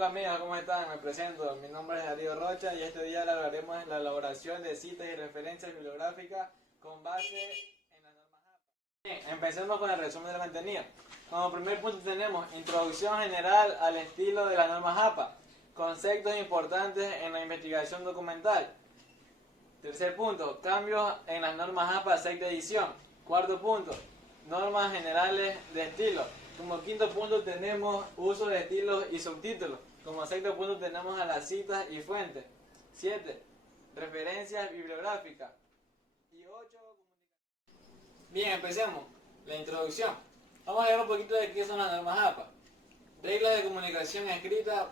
Hola amigos, ¿cómo están? Me presento, mi nombre es Darío Rocha y este día hablaremos de la elaboración de citas y referencias bibliográficas con base en las normas APA. Bien, empecemos con el resumen de la contenido. Como primer punto tenemos introducción general al estilo de las normas APA, conceptos importantes en la investigación documental. Tercer punto, cambios en las normas APA sexta edición. Cuarto punto, normas generales de estilo. Como quinto punto tenemos uso de estilos y subtítulos. Como sexto punto tenemos a las citas y fuentes. 7. Referencias bibliográficas. Y 8. Bien, empecemos. La introducción. Vamos a ver un poquito de qué son las normas APA. Reglas de comunicación escrita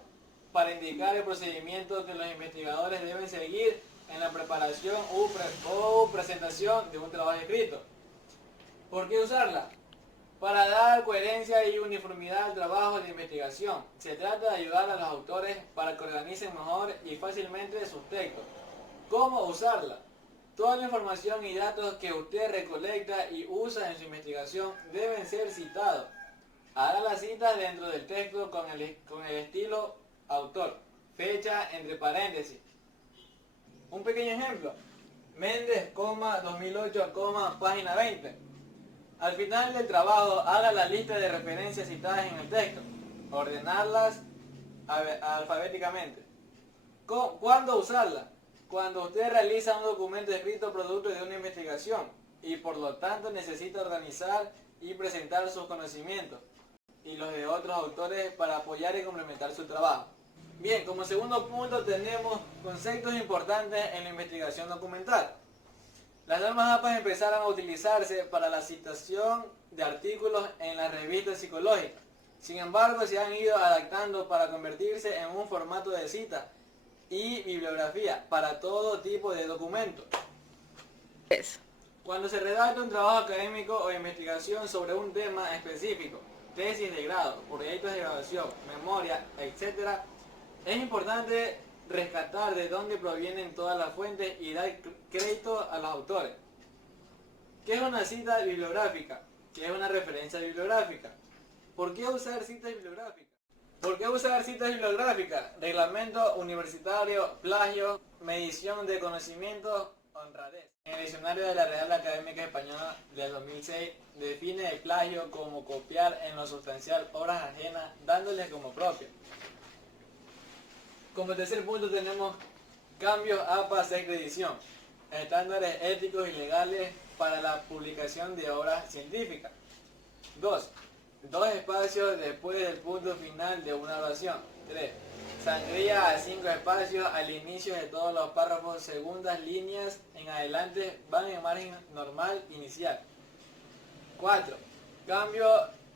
para indicar el procedimiento que los investigadores deben seguir en la preparación o presentación de un trabajo escrito. ¿Por qué usarla? Para dar coherencia y uniformidad al trabajo de investigación. Se trata de ayudar a los autores para que organicen mejor y fácilmente sus textos. ¿Cómo usarla? Toda la información y datos que usted recolecta y usa en su investigación deben ser citados. Haga las citas dentro del texto con el estilo autor, fecha entre paréntesis. Un pequeño ejemplo. Méndez, 2008, página 20. Al final del trabajo, haga la lista de referencias citadas en el texto. Ordenarlas alfabéticamente. ¿Cuándo usarla? Cuando usted realiza un documento escrito producto de una investigación y por lo tanto necesita organizar y presentar sus conocimientos y los de otros autores para apoyar y complementar su trabajo. Bien, como segundo punto tenemos conceptos importantes en la investigación documental. Las normas APA empezaron a utilizarse para la citación de artículos en las revistas psicológicas. Sin embargo, se han ido adaptando para convertirse en un formato de cita y bibliografía para todo tipo de documentos. Cuando se redacta un trabajo académico o investigación sobre un tema específico, tesis de grado, proyectos de graduación, memoria, etc., es importante rescatar de dónde provienen todas las fuentes y dar crédito a los autores. ¿Qué es una cita bibliográfica? ¿Qué es una referencia bibliográfica? ¿Por qué usar citas bibliográficas? ¿Por qué usar citas bibliográficas? Reglamento universitario, plagio, medición de conocimientos, honradez. En el diccionario de la Real Académica Española del 2006 define el plagio como copiar en lo sustancial obras ajenas dándoles como propias. Como tercer punto tenemos cambios APA sexta edición, estándares éticos y legales para la publicación de obras científicas. 2. Dos espacios después del punto final de una oración. 3. Sangría a 5 espacios al inicio de todos los párrafos, segundas líneas en adelante van en margen normal inicial. 4. Cambio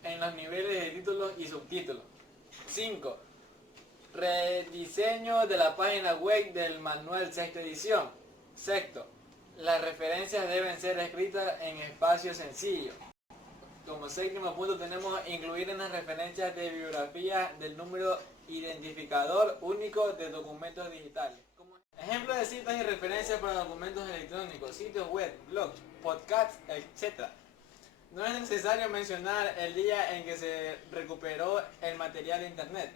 en los niveles de títulos y subtítulos. 5. Rediseño de la página web del manual sexta edición. Sexto, las referencias deben ser escritas en espacios sencillos. Como séptimo punto tenemos incluir en las referencias de bibliografía del número identificador único de documentos digitales. Como ejemplo de citas y referencias para documentos electrónicos, sitios web, blogs, podcasts, etc. No es necesario mencionar el día en que se recuperó el material de internet.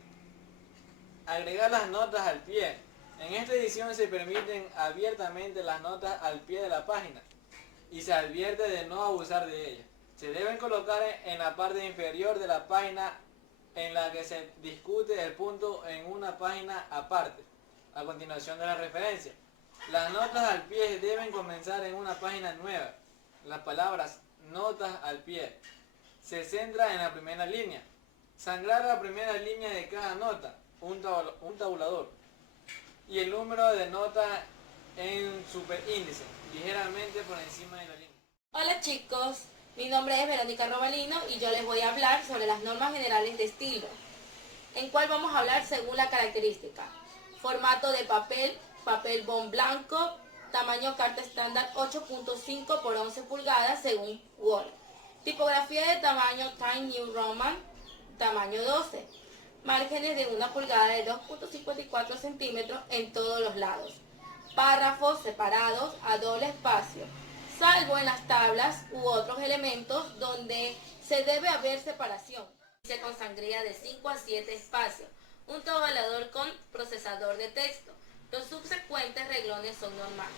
Agregar las notas al pie. En esta edición se permiten abiertamente las notas al pie de la página y se advierte de no abusar de ellas. Se deben colocar en la parte inferior de la página en la que se discute el punto en una página aparte, a continuación de la referencia. Las notas al pie deben comenzar en una página nueva. Las palabras notas al pie se centra en la primera línea. Sangrar la primera línea de cada nota. Un tabulador y el número de nota en superíndice ligeramente por encima de la línea. Hola chicos, mi nombre es Verónica Robalino y yo les voy a hablar sobre las normas generales de estilo, en cual vamos a hablar según la característica: formato de papel bond blanco, tamaño carta estándar 8.5 por 11 pulgadas según Word, tipografía de tamaño Times New Roman, tamaño 12, márgenes de 1 pulgada de 2.54 centímetros en todos los lados, párrafos separados a doble espacio, salvo en las tablas u otros elementos donde se debe haber separación. Se con sangría de 5 a 7 espacios, un tabulador con procesador de texto. Los subsecuentes renglones son normales.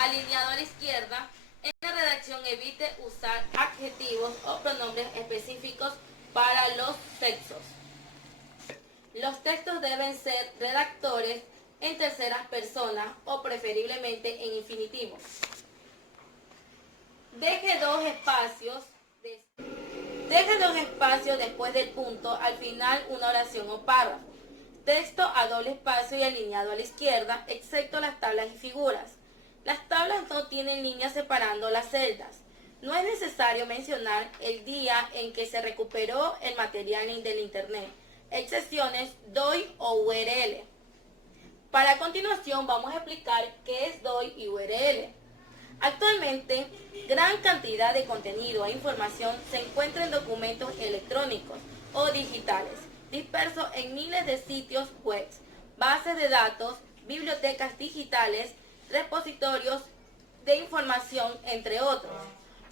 Alineado a la izquierda, en la redacción evite usar adjetivos o pronombres específicos para los sexos. Los textos deben ser redactores en terceras personas o preferiblemente en infinitivo. Deje dos espacios después del punto, al final una oración o párrafo. Texto a doble espacio y alineado a la izquierda, excepto las tablas y figuras. Las tablas no tienen líneas separando las celdas. No es necesario mencionar el día en que se recuperó el material del Internet, excepciones DOI o URL. Para continuación vamos a explicar qué es DOI y URL. Actualmente, gran cantidad de contenido e información se encuentra en documentos electrónicos o digitales, dispersos en miles de sitios web, bases de datos, bibliotecas digitales, repositorios de información, entre otros.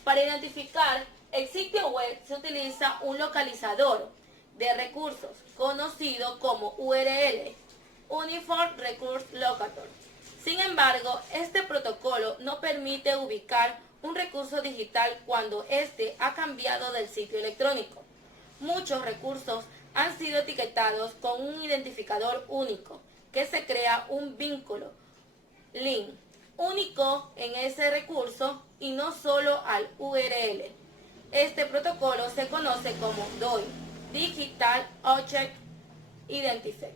Para identificar el sitio web se utiliza un localizador de recursos, conocido como URL, Uniform Resource Locator. Sin embargo, este protocolo no permite ubicar un recurso digital cuando éste ha cambiado del sitio electrónico. Muchos recursos han sido etiquetados con un identificador único, que se crea un vínculo, link, único en ese recurso y no solo al URL. Este protocolo se conoce como DOI, Digital Object Identifier.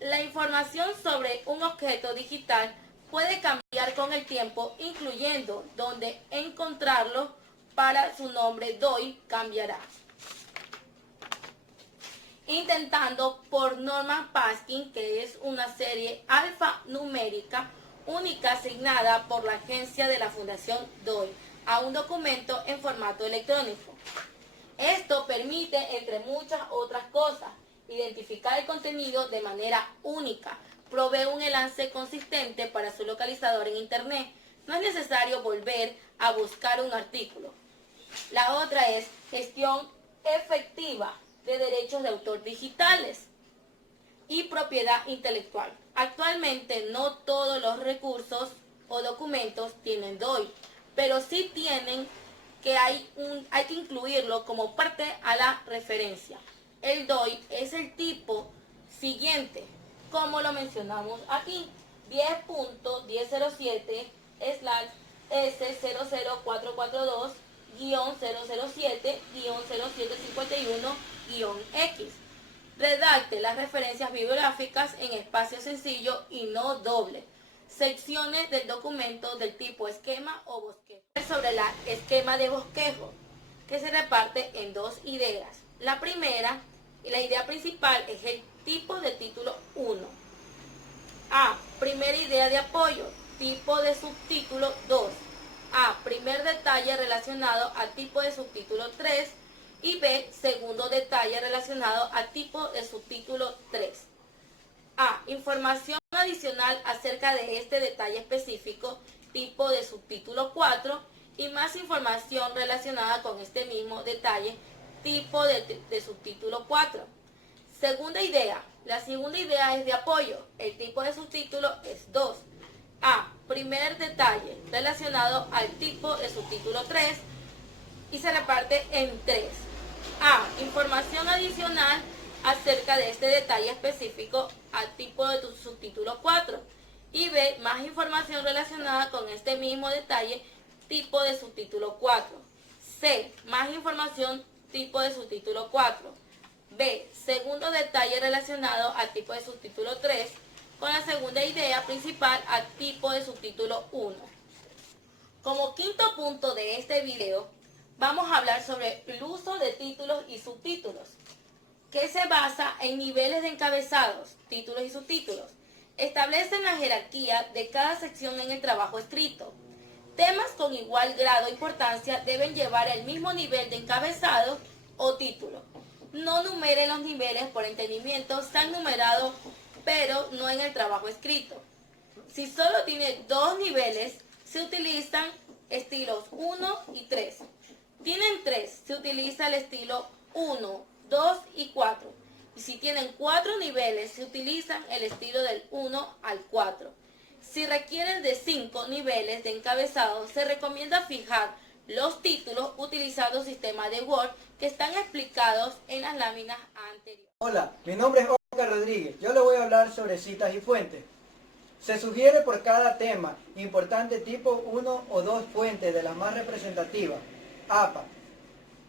La información sobre un objeto digital puede cambiar con el tiempo, incluyendo dónde encontrarlo. Para su nombre DOI cambiará. Intentando por norma Paskin, que es una serie alfanumérica única asignada por la agencia de la Fundación DOI a un documento en formato electrónico. Esto permite, entre muchas otras cosas, identificar el contenido de manera única, provee un enlace consistente para su localizador en Internet. No es necesario volver a buscar un artículo. La otra es gestión efectiva de derechos de autor digitales y propiedad intelectual. Actualmente no todos los recursos o documentos tienen DOI, pero sí tienen que hay que incluirlo como parte a la referencia. El DOI es el tipo siguiente, como lo mencionamos aquí, 10.10442-007-051-X. Redacte las referencias bibliográficas en espacio sencillo y no doble. Secciones del documento del tipo esquema o bosquejo. Sobre la esquema de bosquejo, que se reparte en dos ideas. La primera, y la idea principal, es el tipo de título 1. A. Primera idea de apoyo. Tipo de subtítulo 2. A. Primer detalle relacionado al tipo de subtítulo 3. Y B. Segundo detalle relacionado al tipo de subtítulo 3. A. Información adicional acerca de este detalle específico, tipo de subtítulo 4. Y más información relacionada con este mismo detalle, tipo de subtítulo 4. Segunda idea. La segunda idea es de apoyo. El tipo de subtítulo es 2. A. Primer detalle relacionado al tipo de subtítulo 3 y se reparte en 3. A. Información adicional acerca de este detalle específico al tipo de subtítulo 4. Y B. Más información relacionada con este mismo detalle, tipo de subtítulo 4. C. Más información, tipo de subtítulo 4. B. Segundo detalle relacionado al tipo de subtítulo 3 con la segunda idea principal al tipo de subtítulo 1. Como quinto punto de este video, vamos a hablar sobre el uso de títulos y subtítulos, que se basa en niveles de encabezados, títulos y subtítulos. Establecen la jerarquía de cada sección en el trabajo escrito. Temas con igual grado de importancia deben llevar el mismo nivel de encabezado o título. No numere los niveles por entendimiento, están numerados, pero no en el trabajo escrito. Si solo tiene 2 niveles, se utilizan estilos 1 y 3. Tienen 3, se utiliza el estilo 1, 2 y 4. Y si tienen 4 niveles, se utilizan el estilo del 1 al 4. Si requieren de 5 niveles de encabezado, se recomienda fijar los títulos utilizando sistemas de Word que están explicados en las láminas anteriores. Hola, mi nombre es Oscar Rodríguez. Yo le voy a hablar sobre citas y fuentes. Se sugiere por cada tema importante tipo 1 o 2 fuentes de las más representativas. APA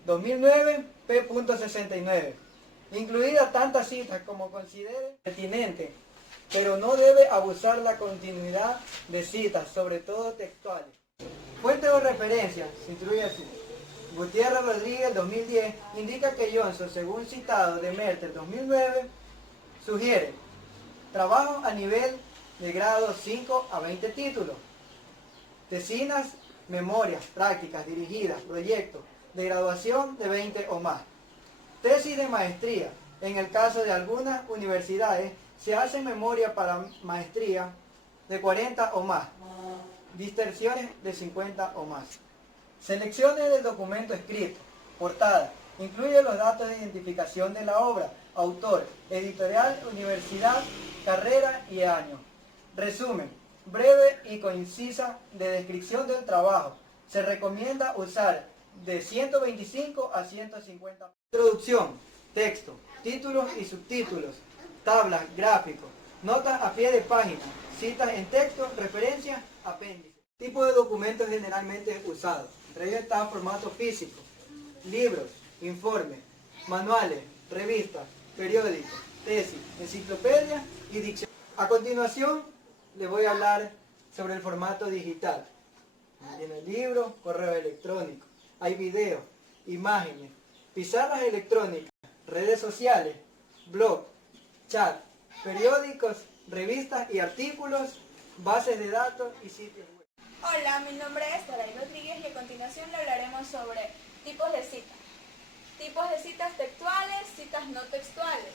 2009 P.69. Incluida tantas citas como considere pertinente, pero no debe abusar la continuidad de citas, sobre todo textuales. Fuente o referencia se incluye así. Gutiérrez Rodríguez 2010 indica que Johnson, según citado de Mertel 2009, sugiere trabajo a nivel de grado 5 a 20 títulos, tesinas, memorias, prácticas, dirigidas, proyectos de graduación de 20 o más. Tesis de maestría. En el caso de algunas universidades se hace memoria para maestría de 40 o más. Diserciones de 50 o más. Selecciones del documento escrito. Portada. Incluye los datos de identificación de la obra, autor, editorial, universidad, carrera y año. Resumen. Breve y concisa de descripción del trabajo. Se recomienda usar de 125 a 150. Introducción. Texto. Títulos y subtítulos. Tablas, gráficos. Notas a pie de página. Citas en texto, referencias, apéndices. Tipo de documentos generalmente usados. Entre ellos está formato físico, libros, informes, manuales, revistas, periódicos, tesis, enciclopedias y diccionarios. A continuación les voy a hablar sobre el formato digital. Tiene libros, correo electrónico, hay videos, imágenes, pizarras electrónicas, redes sociales, blog, chat, periódicos, revistas y artículos, bases de datos y sitios web. Hola, mi nombre es Saray Rodríguez y a continuación le hablaremos sobre tipos de citas. Tipos de citas textuales, citas no textuales,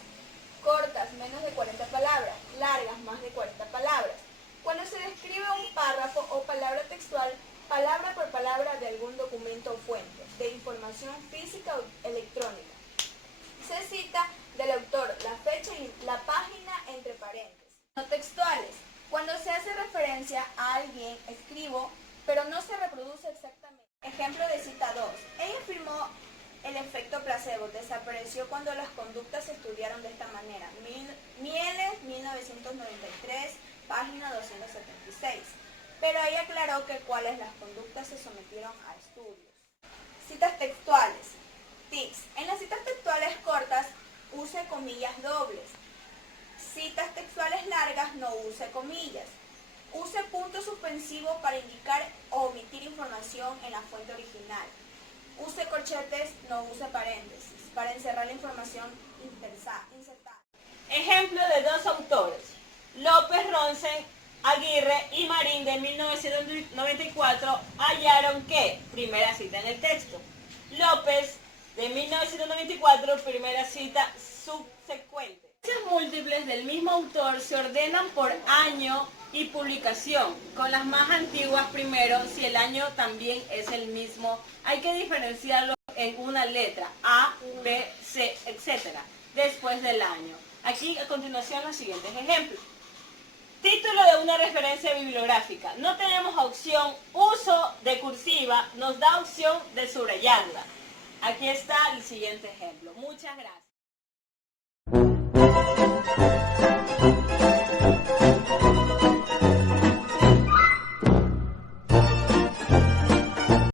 cortas, menos de 40 palabras, largas, más de 40 palabras. Cuando se describe un párrafo o palabra textual, palabra por palabra de algún documento o fuente, de información física o electrónica. Se cita del autor, la fecha y la página entre paréntesis. No textuales. Cuando se hace referencia a alguien, escribo, pero no se reproduce exactamente. Ejemplo de cita 2. Ella afirmó el efecto placebo. Desapareció cuando las conductas se estudiaron de esta manera. Mieles, 1993, página 276. Pero ella aclaró que cuáles las conductas se sometieron a estudios. Citas textuales. Tics. En las citas textuales cortas, use comillas dobles. Citas textuales largas, no use comillas. Use punto suspensivo para indicar o omitir información en la fuente original. Use corchetes, no use paréntesis, para encerrar la información insertada. Ejemplo de dos autores, López Ronsen, Aguirre y Marín de 1994 hallaron que, primera cita en el texto, López de 1994, primera cita subsecuente. Citas múltiples del mismo autor se ordenan por año y publicación, con las más antiguas primero si el año también es el mismo. Hay que diferenciarlo en una letra, A, B, C, etc. después del año. Aquí a continuación los siguientes ejemplos. Título de una referencia bibliográfica. No tenemos opción uso de cursiva, nos da opción de subrayarla. Aquí está el siguiente ejemplo. Muchas gracias.